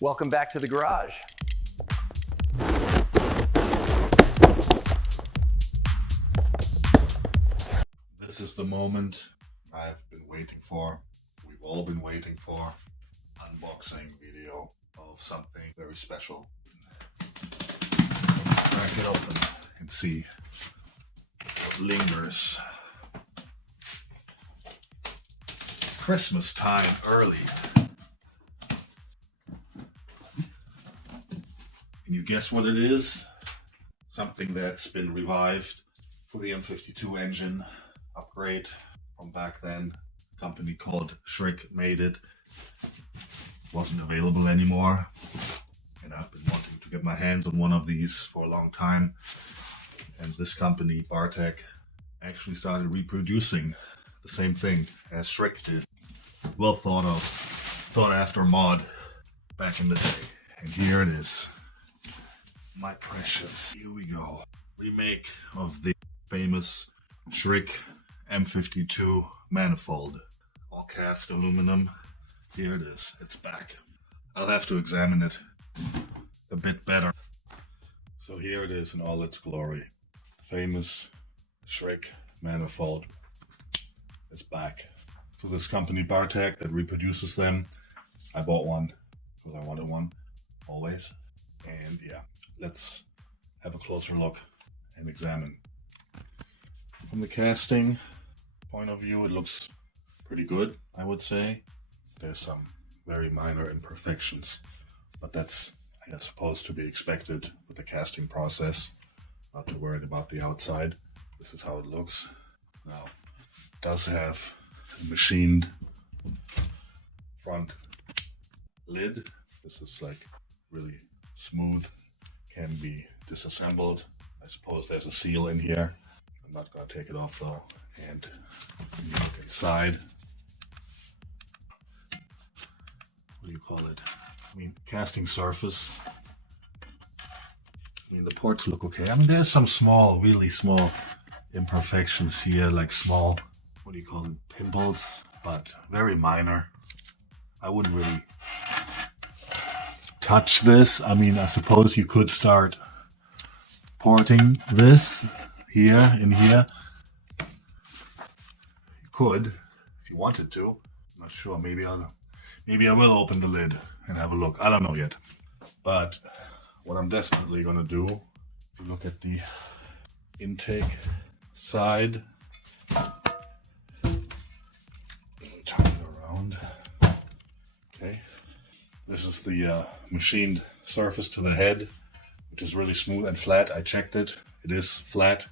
Welcome back to the garage. This is the moment I've been waiting for. We've all been waiting for. Unboxing video of something very special. Crack it open and see what lingers. It's Christmas time early. Can you guess what it is? Something that's been revived for the M52 engine upgrade from back then. A company called Schrick made it. Wasn't available anymore. And I've been wanting to get my hands on one of these for a long time. And this company, Bar-Tek, actually started reproducing the same thing as Schrick did. Well thought after mod back in the day. And here it is. My precious. Here we go. Remake of the famous Schrick M52 manifold. All cast aluminum. Here it is. It's back. I'll have to examine it a bit better. So here it is in all its glory. Famous Schrick manifold. It's back. So this company Bar-Tek that reproduces them. I bought one because I wanted one. Always. And yeah. Let's have a closer look and examine. From the casting point of view, it looks pretty good, I would say. There's some very minor imperfections, but that's, I guess, supposed to be expected with the casting process. Not too worried about the outside. This is how it looks. Now, it does have a machined front lid. This is like really smooth. Can be disassembled. I suppose there's a seal in here. I'm not going to take it off though. And when you look inside, what do you call it? I mean, casting surface. I mean, the ports look okay. I mean, there's some small, really small imperfections here, like small, what do you call it, pimples, but very minor. I wouldn't really touch this. I mean, I suppose you could start porting this here in here. You could, if you wanted to. I'm not sure. Maybe I will open the lid and have a look. I don't know yet. But what I'm definitely gonna do, if you look at the intake side, turn it around. Okay. This is the machined surface to the head, which is really smooth and flat. I checked it. It is flat.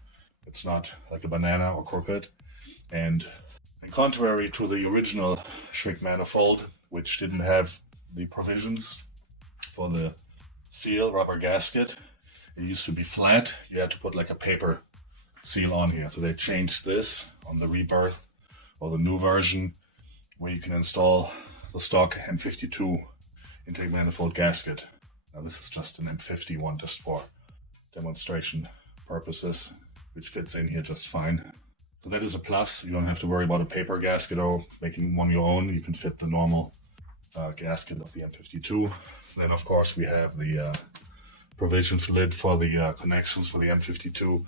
It's not like a banana or crooked. And contrary to the original Schrick manifold, which didn't have the provisions for the seal rubber gasket, it used to be flat. You had to put like a paper seal on here. So they changed this on the Rebirth or the new version, where you can install the stock M52 intake manifold gasket. Now this is just an M50 one, just for demonstration purposes, which fits in here just fine. So that is a plus. You don't have to worry about a paper gasket or making one your own. You can fit the normal gasket of the M52. Then of course we have the provision lid for the connections for the M52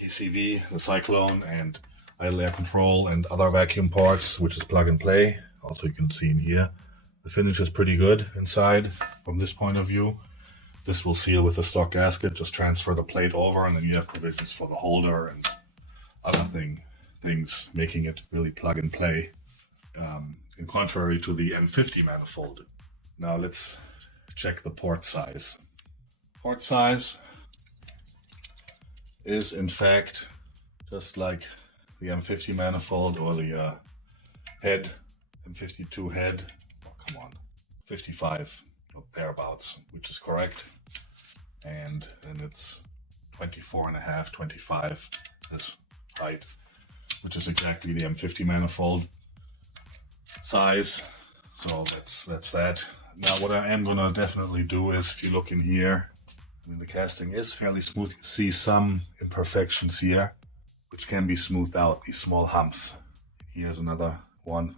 PCV, the cyclone and idle air control and other vacuum parts, which is plug and play. Also you can see in here. The finish is pretty good inside from this point of view. This will seal with the stock gasket. Just transfer the plate over and then you have provisions for the holder and other things, making it really plug and play. In contrary to the M50 manifold. Now let's check the port size. Port size is in fact just like the M50 manifold or the head, M52 head. Come on, 55 thereabouts, which is correct. And then it's 24.5, 25 this height, which is exactly the M50 manifold size. So that's that. Now what I am gonna definitely do is, if you look in here, I mean the casting is fairly smooth. You see some imperfections here, which can be smoothed out, these small humps. Here's another one.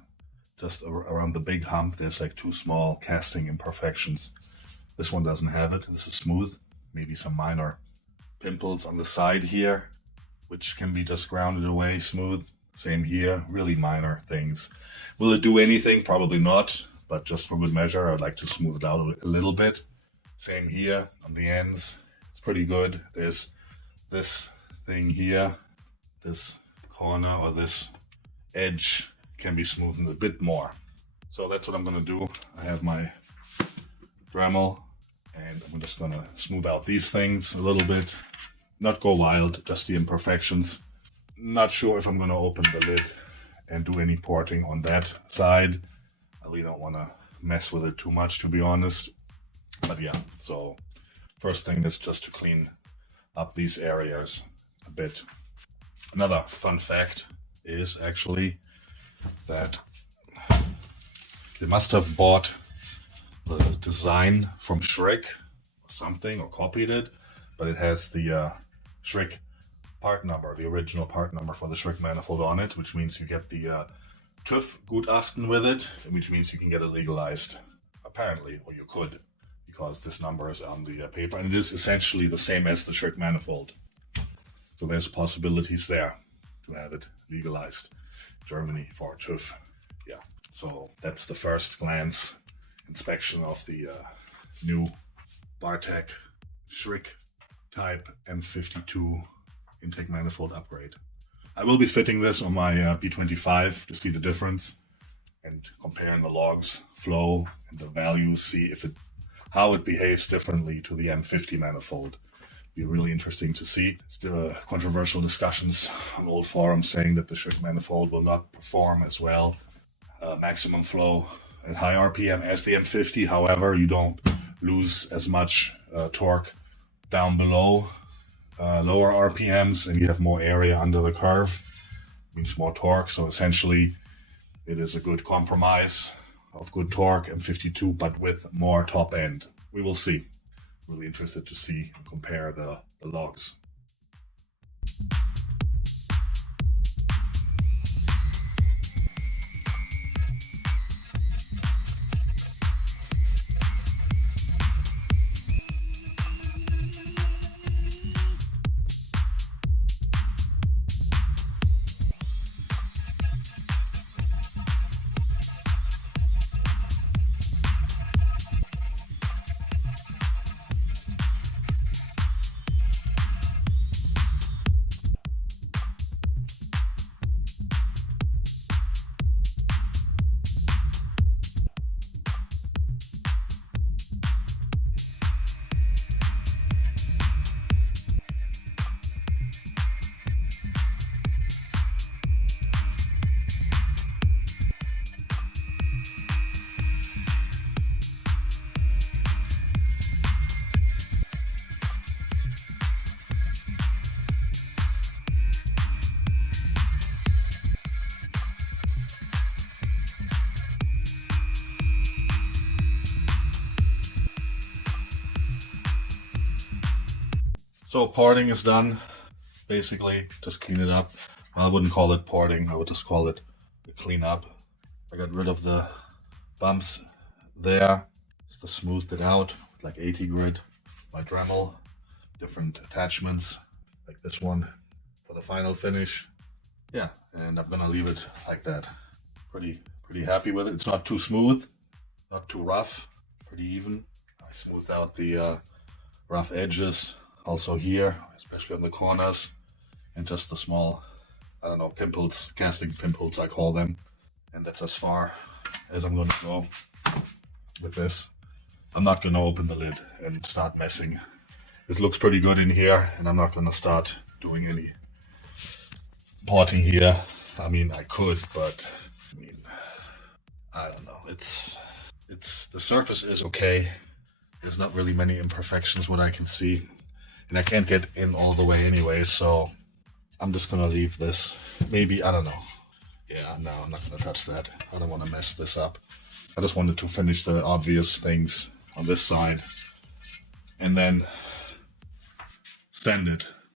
just around the big hump, there's like 2 small casting imperfections. This one doesn't have it. This is smooth. Maybe some minor pimples on the side here, which can be just grounded away smooth. Same here, really minor things. Will it do anything? Probably not, but just for good measure, I'd like to smooth it out a little bit. Same here on the ends. It's pretty good. There's this thing here, this corner or this edge can be smoothened a bit more. So that's what I'm gonna do. I have my Dremel and I'm just gonna smooth out these things a little bit. Not go wild, just the imperfections. Not sure if I'm gonna open the lid and do any porting on that side. I really don't wanna mess with it too much, to be honest. But yeah, so first thing is just to clean up these areas a bit. Another fun fact is actually that they must have bought the design from Schrick or something, or copied it, but it has the Schrick part number, the original part number for the Schrick manifold on it, which means you get the TÜV Gutachten with it, which means you can get it legalized, apparently, or you could, because this number is on the paper, and it is essentially the same as the Schrick manifold. So there's possibilities there to have it legalized. Germany for TÜV. Yeah, so that's the first glance inspection of the new Bar-Tek Schrick Type M52 intake manifold upgrade. I will be fitting this on my B25 to see the difference and comparing the logs flow and the values, see if how it behaves differently to the M50 manifold. Be really interesting to see. Still controversial discussions on old forums saying that the Schrick manifold will not perform as well, maximum flow at high RPM as the M50. However, you don't lose as much torque down below lower RPMs, and you have more area under the curve, means more torque. So essentially, it is a good compromise of good torque M52, but with more top end. We will see. Really interested to see and compare the logs. So porting is done. Basically, just clean it up. I wouldn't call it porting, I would just call it the cleanup. I got rid of the bumps there, just smoothed it out with like 80 grit, my Dremel, different attachments like this one for the final finish. Yeah, and I'm gonna leave it like that. Pretty happy with it. It's not too smooth, not too rough, pretty even. I smoothed out the rough edges also here, especially on the corners, and just the small, I don't know, pimples, casting pimples I call them. And that's as far as I'm gonna go with this. I'm not gonna open the lid and start messing. This looks pretty good in here, and I'm not gonna start doing any porting here. I mean, I could, but I mean, I don't know. It's the surface is okay. There's not really many imperfections what I can see, and I can't get in all the way anyway, so I'm just gonna leave this. Maybe, I don't know. Yeah, no, I'm not gonna touch that. I don't want to mess this up. I just wanted to finish the obvious things on this side and then sand it.